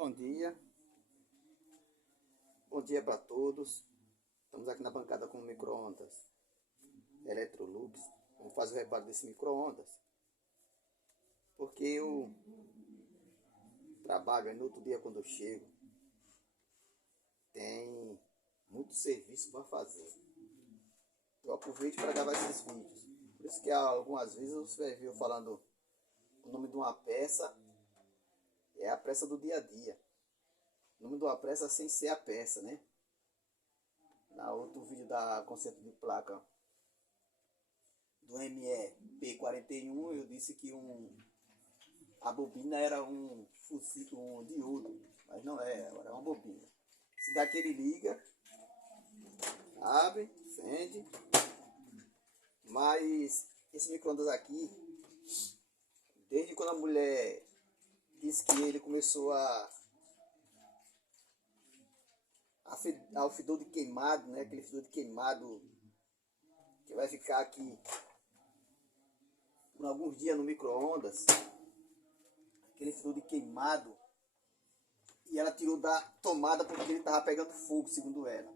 Bom dia. Bom dia para todos. Estamos aqui na bancada com o micro-ondas Electrolux. Vamos fazer o reparo desse micro-ondas, porque eu trabalho no outro dia quando eu chego. Tem muito serviço para fazer. Eu aproveito para gravar esses vídeos. Por isso que algumas vezes você viu falando o nome de uma peça. É a peça do dia a dia. O nome de uma peça sem ser a peça, né? Na outro vídeo da conserto de placa do MEP41, eu disse que a bobina era um diodo, mas não é, agora é uma bobina. Esse daqui ele liga, abre, acende, mas esse micro-ondas aqui, desde quando a mulher disse que ele começou ao fedor de queimado, né? Aquele fedor de queimado que vai ficar aqui por alguns dias no micro-ondas, aquele fedor de queimado, e ela tirou da tomada porque ele estava pegando fogo, segundo ela.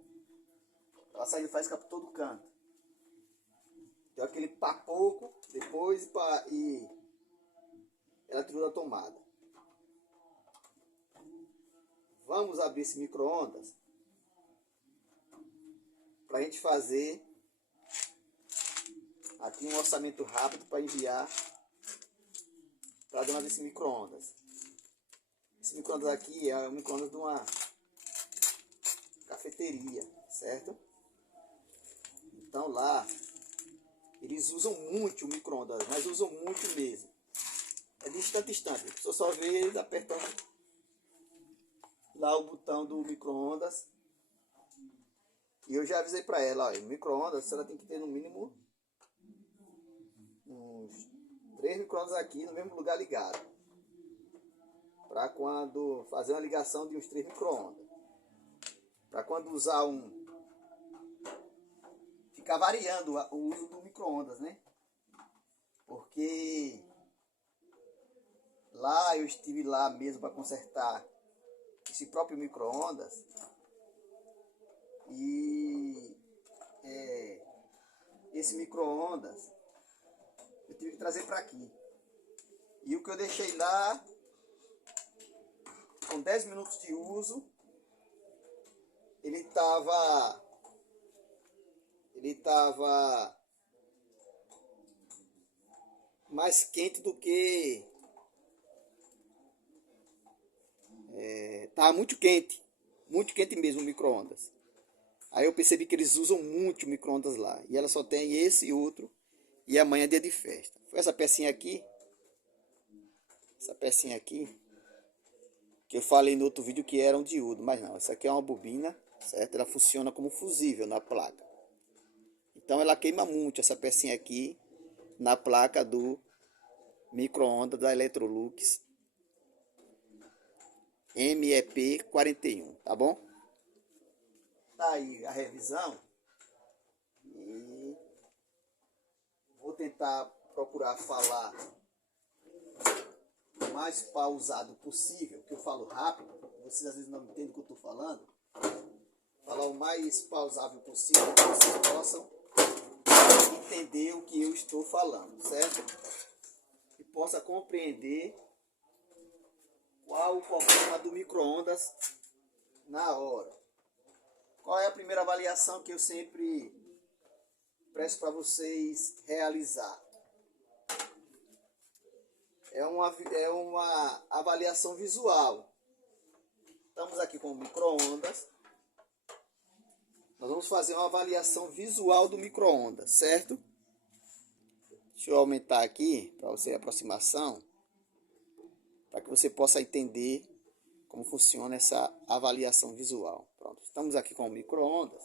Ela saiu faz para todo canto. Deu aquele papoco depois e ela tirou da tomada. Vamos abrir esse micro-ondas para a gente fazer aqui um orçamento rápido para enviar para a dona desse micro-ondas. Esse micro-ondas aqui é um micro-ondas de uma cafeteria, certo? Então lá eles usam muito o micro-ondas, mas usam muito mesmo. É de instante a instante. A pessoa só vê eles apertando lá o botão do micro-ondas. E eu já avisei para ela, ó, o micro-ondas ela tem que ter no mínimo uns 3 micro-ondas aqui no mesmo lugar ligado. Para quando fazer uma ligação de uns 3 micro-ondas. Para quando usar ficar variando o uso do micro-ondas, né? Porque lá eu estive lá mesmo para consertar esse próprio micro-ondas. E esse micro-ondas eu tive que trazer para aqui. E o que eu deixei lá, com 10 minutos de uso, ele estava mais quente do que... Estava muito quente mesmo o micro-ondas. Aí eu percebi que eles usam muito micro-ondas lá. E ela só tem esse e outro. E amanhã é dia de festa. Foi essa pecinha aqui. Essa pecinha aqui. Que eu falei no outro vídeo que era um diodo. Mas não, essa aqui é uma bobina. Certo? Ela funciona como fusível na placa. Então ela queima muito essa pecinha aqui. Na placa do micro-ondas da Electrolux MEP41. Tá bom? Tá aí a revisão. E vou tentar procurar falar o mais pausado possível, que eu falo rápido, vocês às vezes não entendem o que eu estou falando. Falar o mais pausável possível para que vocês possam entender o que eu estou falando, certo? E possa compreender qual o problema do micro-ondas na hora. Qual é a primeira avaliação que eu sempre peço para vocês realizar? É uma avaliação visual. Estamos aqui com o micro-ondas. Nós vamos fazer uma avaliação visual do micro-ondas, certo? Deixa eu aumentar aqui para você a aproximação, para que você possa entender como funciona essa avaliação visual. Pronto, estamos aqui com o micro-ondas.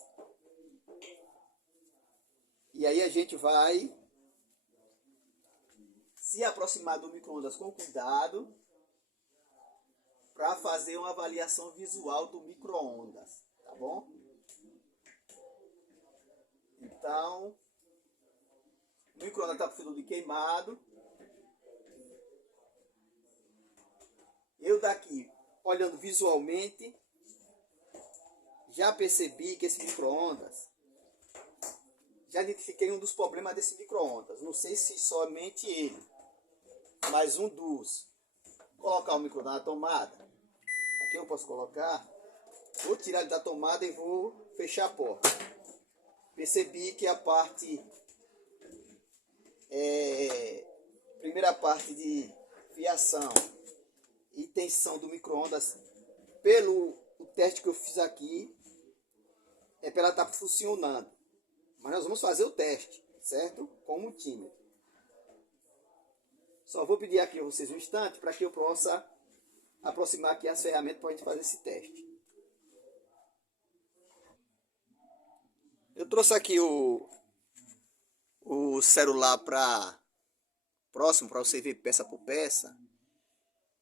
E aí a gente vai se aproximar do micro-ondas com cuidado para fazer uma avaliação visual do micro-ondas, tá bom? Então, o micro-ondas está com fedor de queimado. Eu daqui olhando visualmente, já percebi que esse micro-ondas, já identifiquei um dos problemas desse micro-ondas. Não sei se somente ele, mas um dos. Colocar o micro-ondas na tomada. Aqui eu posso colocar. Vou tirar ele da tomada e vou fechar a porta. Percebi que a parte, primeira parte de fiação e tensão do micro-ondas, pelo o teste que eu fiz aqui, é para ela estar funcionando. Mas nós vamos fazer o teste, certo? Com o multímetro. Só vou pedir aqui a vocês um instante para que eu possa aproximar aqui as ferramentas para a gente fazer esse teste. Eu trouxe aqui o celular próximo para você ver peça por peça.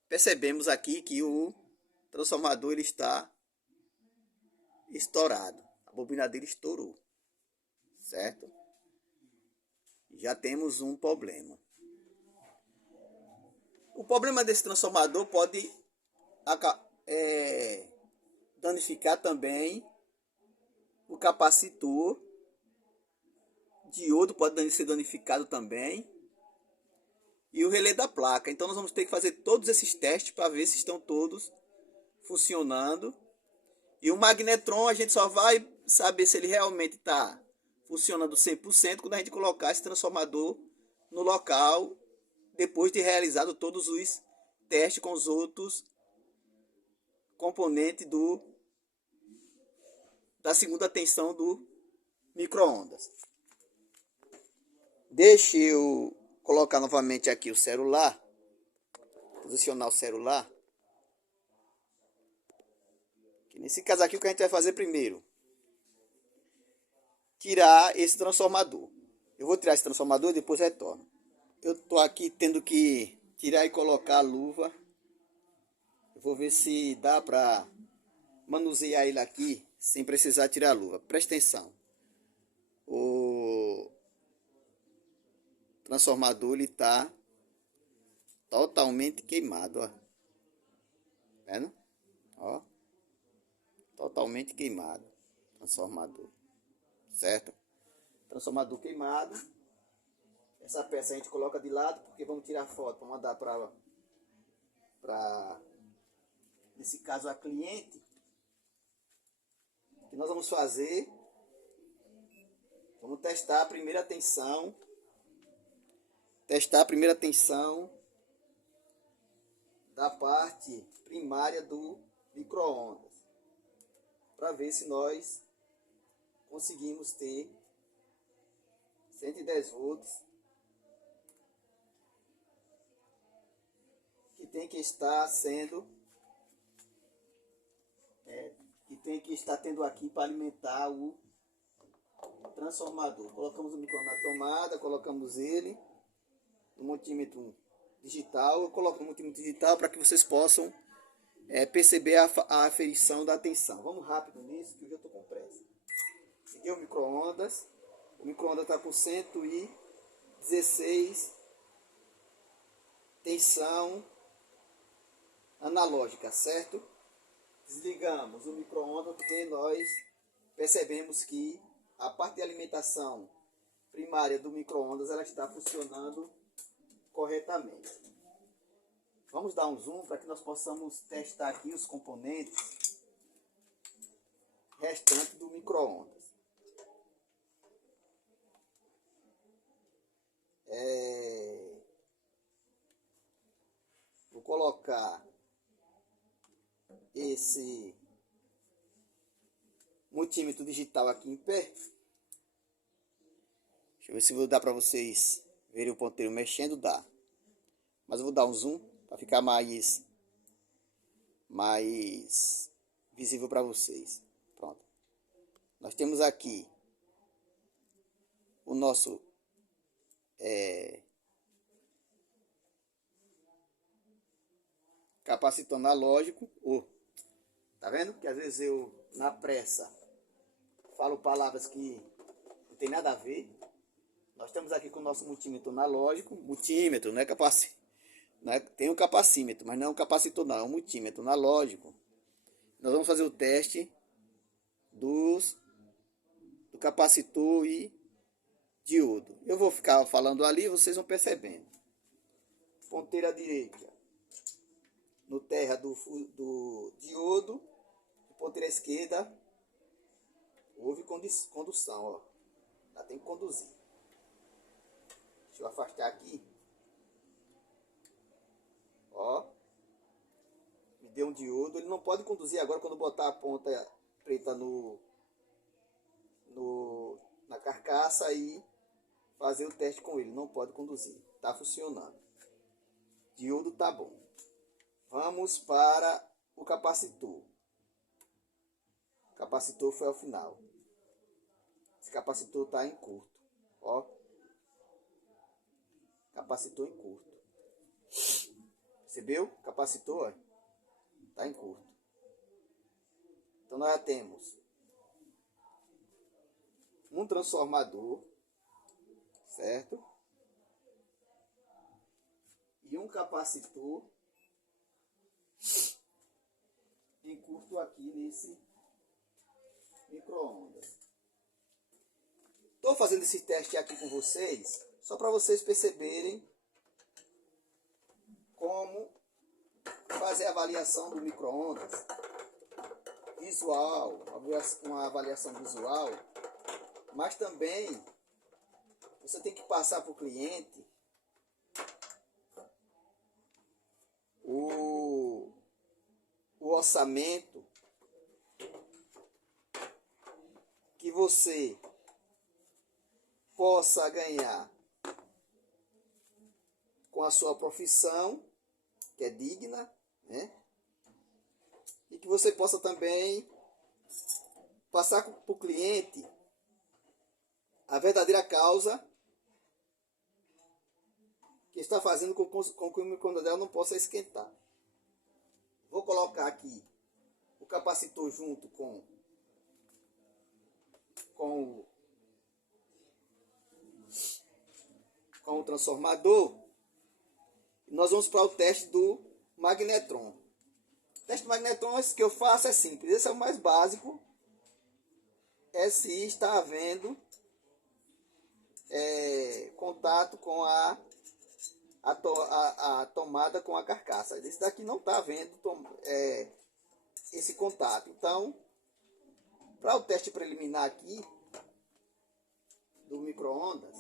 Percebemos aqui que o transformador ele está estourado. A bobina dele estourou, certo? Já temos um problema. O problema desse transformador pode danificar também o capacitor. Diodo pode ser danificado também. E o relé da placa. Então nós vamos ter que fazer todos esses testes para ver se estão todos funcionando. E o magnetron a gente só vai saber se ele realmente está funcionando 100% quando a gente colocar esse transformador no local, depois de realizado todos os testes com os outros componentes da segunda tensão do micro-ondas. Deixe eu colocar novamente aqui o celular, posicionar o celular. Que nesse caso aqui o que a gente vai fazer primeiro, tirar esse transformador. Eu vou tirar esse transformador e depois retorno. Eu estou aqui tendo que tirar e colocar a luva. Eu vou ver se dá para manusear ele aqui sem precisar tirar a luva. Presta atenção. O transformador ele está totalmente queimado, ó. Vendo? Ó. Totalmente queimado. Transformador. Certo? Transformador queimado. Essa peça a gente coloca de lado porque vamos tirar foto para mandar para nesse caso a cliente. O que nós vamos fazer? Vamos testar a primeira tensão. Testar a primeira tensão da parte primária do micro-ondas. Para ver se nós conseguimos ter 110 volts. Que tem que estar sendo que tem que estar tendo aqui para alimentar o transformador. Colocamos o micro na tomada, colocamos ele no multímetro digital. Eu coloco no multímetro digital para que vocês possam perceber a aferição da tensão. Vamos rápido nisso que eu já estou com pressa. Liguei o micro-ondas. O micro-ondas está com 116 tensão analógica, certo? Desligamos o micro-ondas porque nós percebemos que a parte de alimentação primária do micro-ondas ela está funcionando corretamente. Vamos dar um zoom para que nós possamos testar aqui os componentes restantes do micro-ondas. Vou colocar esse multímetro digital aqui em pé. Deixa eu ver se vou dar para vocês verem o ponteiro mexendo. Dá. Mas eu vou dar um zoom para ficar mais visível para vocês. Pronto. Nós temos aqui o nosso capacitor analógico. Tá vendo? Que às vezes eu, na pressa, falo palavras que não tem nada a ver. Nós estamos aqui com o nosso multímetro analógico. Multímetro, não é né? Tem um capacímetro, mas não é um capacitor não, é um multímetro analógico. Nós vamos fazer o teste do capacitor e diodo. Eu vou ficar falando ali, vocês vão percebendo. Ponteira direita no terra do diodo, ponteira esquerda houve condução, ó. Já tem que conduzir. Deixa eu afastar aqui. Ó. Me deu um diodo. Ele não pode conduzir agora quando botar a ponta preta na carcaça e fazer o teste com ele. Não pode conduzir. Tá funcionando. Diodo tá bom. Vamos para o capacitor. O capacitor foi ao final. Esse capacitor tá em curto. Ó. Capacitor em curto. Percebeu? Capacitor está em curto. Então nós já temos um transformador, certo? E um capacitor em curto aqui nesse micro-ondas. Estou fazendo esse teste aqui com vocês só para vocês perceberem como fazer a avaliação do micro-ondas visual, uma avaliação visual, mas também você tem que passar para o cliente o orçamento que você possa ganhar com a sua profissão, que é digna, né? E que você possa também passar para o cliente a verdadeira causa que está fazendo com que o micro-ondas dela não possa esquentar. Vou colocar aqui o capacitor junto com o transformador. E nós vamos para o teste do magnetron. O teste do magnetron, esse que eu faço é simples. Esse é o mais básico. É se está havendo contato com a tomada com a carcaça. Esse daqui não está havendo esse contato. Então, para o teste preliminar aqui do micro-ondas,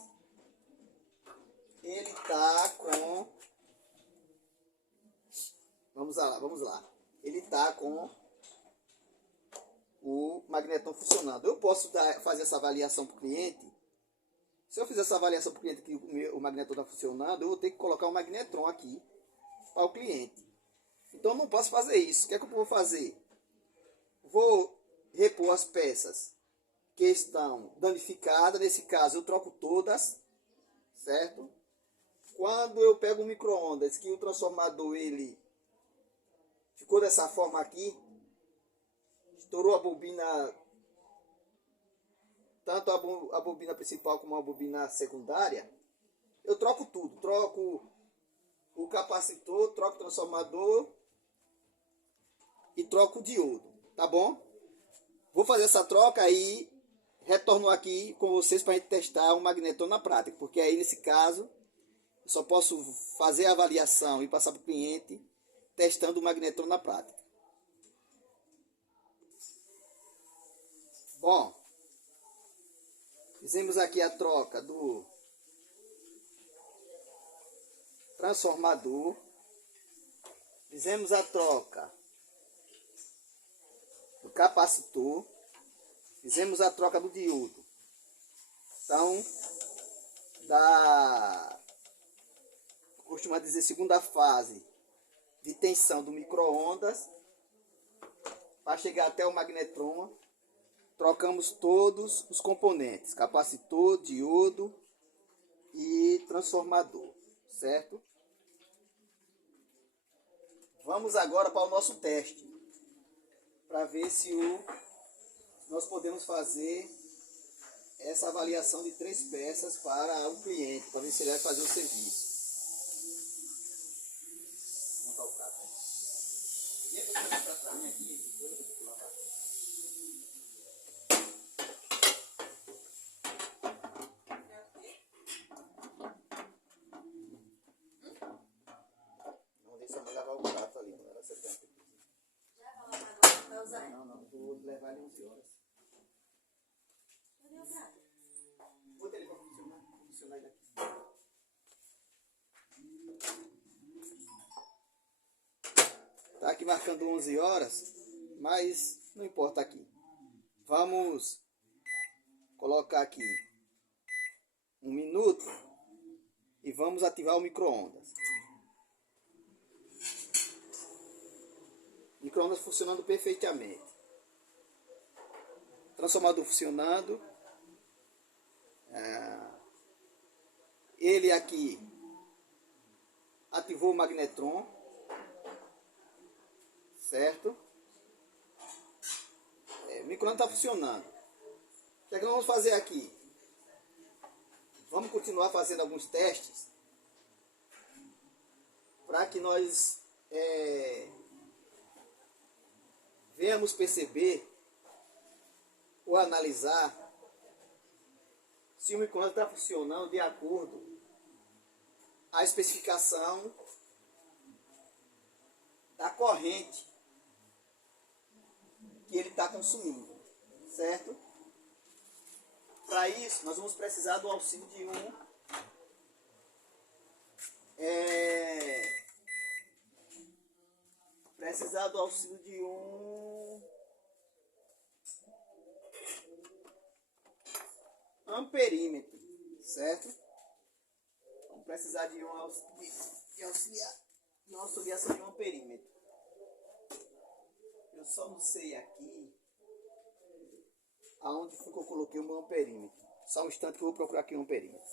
ele está com... Vamos lá. Ele está com o magnetron funcionando. Eu posso fazer essa avaliação para o cliente. Se eu fizer essa avaliação para o cliente que o magnetron está funcionando, eu vou ter que colocar um magnetron aqui para o cliente. Então eu não posso fazer isso. O que é que eu vou fazer? Vou repor as peças que estão danificadas. Nesse caso eu troco todas, certo? Quando eu pego um micro-ondas que o transformador ele ficou dessa forma aqui, estourou a bobina, tanto a bobina principal como a bobina secundária, eu troco tudo. Troco o capacitor, troco o transformador e troco o diodo, tá bom? Vou fazer essa troca e retorno aqui com vocês para a gente testar o magnetron na prática, porque aí nesse caso eu só posso fazer a avaliação e passar para o cliente testando o magnetron na prática. Bom, fizemos aqui a troca do transformador, fizemos a troca do capacitor, fizemos a troca do diodo. Então, costuma dizer segunda fase de tensão do micro-ondas, para chegar até o magnetron, trocamos todos os componentes, capacitor, diodo e transformador, certo? Vamos agora para o nosso teste, para ver se nós podemos fazer essa avaliação de 3 peças para o cliente, para ver se ele vai fazer o serviço. levar ele 11 horas. Cadê o prato? Bota ele para funcionar. Funcionar ele aqui. Tá aqui marcando 11 horas, mas não importa aqui. Vamos colocar aqui 1 minuto e vamos ativar o micro-ondas. Micro-ondas funcionando perfeitamente. Transformador funcionando. Ele aqui ativou o magnetron, certo? O micro-ondas está funcionando. O que é que nós vamos fazer aqui? Vamos continuar fazendo alguns testes para que nós venhamos perceber ou analisar se o micro-ondas está funcionando de acordo à especificação da corrente que ele está consumindo, certo? Para isso, nós vamos precisar do auxílio de um amperímetro, certo? Vamos precisar de uma auxiliação de um amperímetro. Eu só não sei aqui aonde foi que eu coloquei o meu amperímetro. Só um instante que eu vou procurar aqui um amperímetro.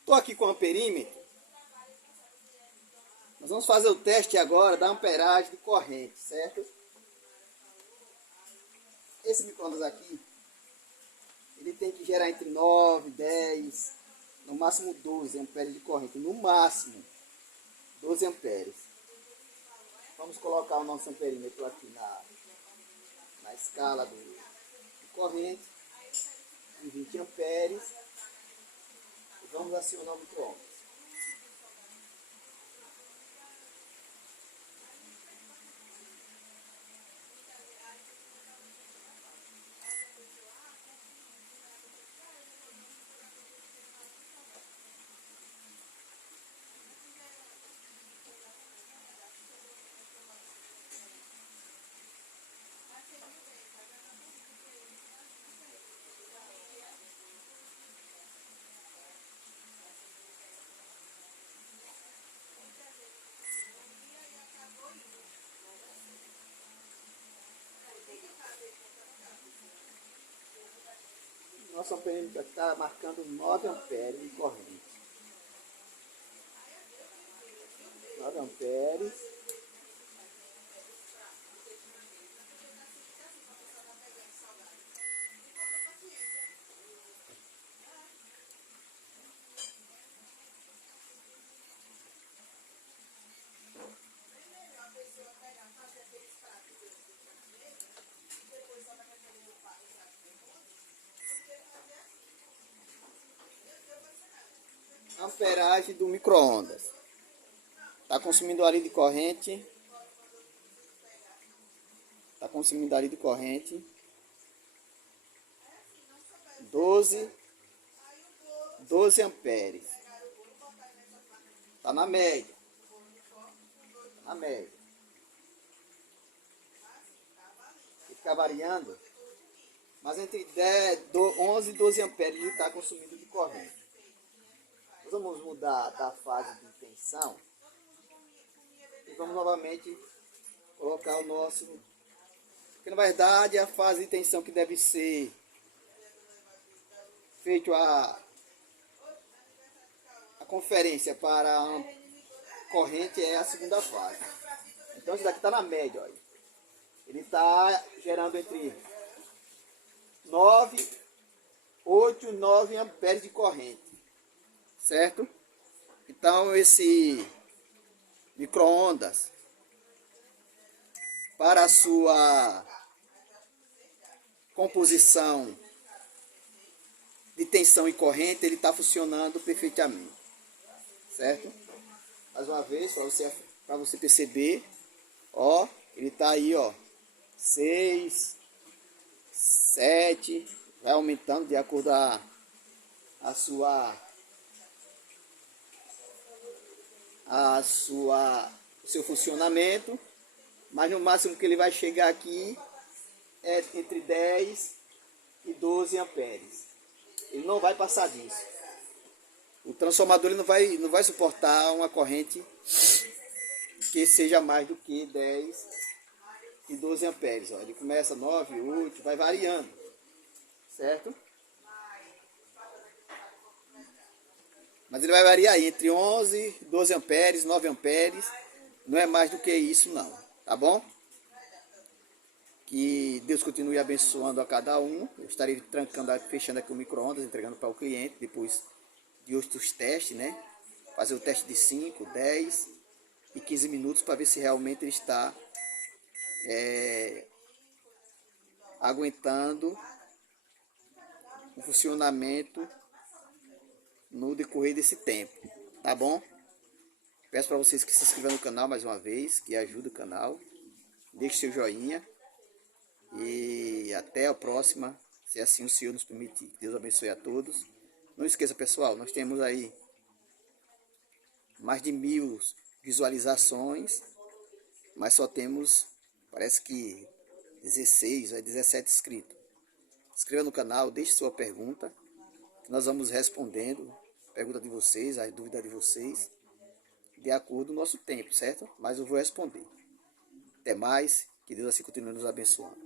Estou aqui com o amperímetro. Nós vamos fazer o teste agora da amperagem de corrente, certo? Esse micro-ondas aqui, ele tem que gerar entre 9, 10, no máximo 12 amperes de corrente. No máximo 12 amperes. Vamos colocar o nosso amperímetro aqui na escala de corrente, em 20 amperes. E vamos acionar o micro-ondas. Nosso amperímetro está marcando 9 amperes de corrente. 9 amperes. Amperagem do micro-ondas. Está consumindo ali de corrente. Está consumindo ali de corrente 12 amperes. Está na média. Na média. E fica variando. Mas entre 11 e 12 amperes ele está consumindo de corrente. Nós vamos mudar da fase de tensão e vamos novamente colocar o nosso, porque na verdade a fase de tensão que deve ser feito a conferência para a corrente é a segunda fase. Então esse daqui está na média, olha. Ele está gerando entre 8 e 9 amperes de corrente. Certo? Então esse micro-ondas, para a sua composição de tensão e corrente, ele está funcionando perfeitamente. Certo? Mais uma vez, para você perceber, ó, ele está aí, ó, 6, 7, vai aumentando de acordo a sua o seu funcionamento, mas no máximo que ele vai chegar aqui é entre 10 e 12 amperes. Ele não vai passar disso. O transformador ele não vai suportar uma corrente que seja mais do que 10 e 12 amperes. Ó. Ele começa 9, 8, vai variando, certo? Mas ele vai variar aí entre 11, 12 amperes, 9 amperes. Não é mais do que isso não, tá bom? Que Deus continue abençoando a cada um. Eu estarei fechando aqui o micro-ondas, entregando para o cliente, depois de outros testes, né? Fazer o teste de 5, 10 e 15 minutos para ver se realmente ele está aguentando o funcionamento no decorrer desse tempo, tá bom? Peço para vocês que se inscrevam no canal mais uma vez, que ajude o canal, deixe seu joinha e até a próxima, se assim o Senhor nos permitir. Que Deus abençoe a todos. Não esqueça, pessoal, nós temos aí mais de 1000 visualizações, mas só temos, parece que 16 ou 17 inscritos. Se inscreva no canal, deixe sua pergunta, que nós vamos respondendo a pergunta de vocês, as dúvidas de vocês, de acordo com o nosso tempo, certo? Mas eu vou responder. Até mais, que Deus assim continue nos abençoando.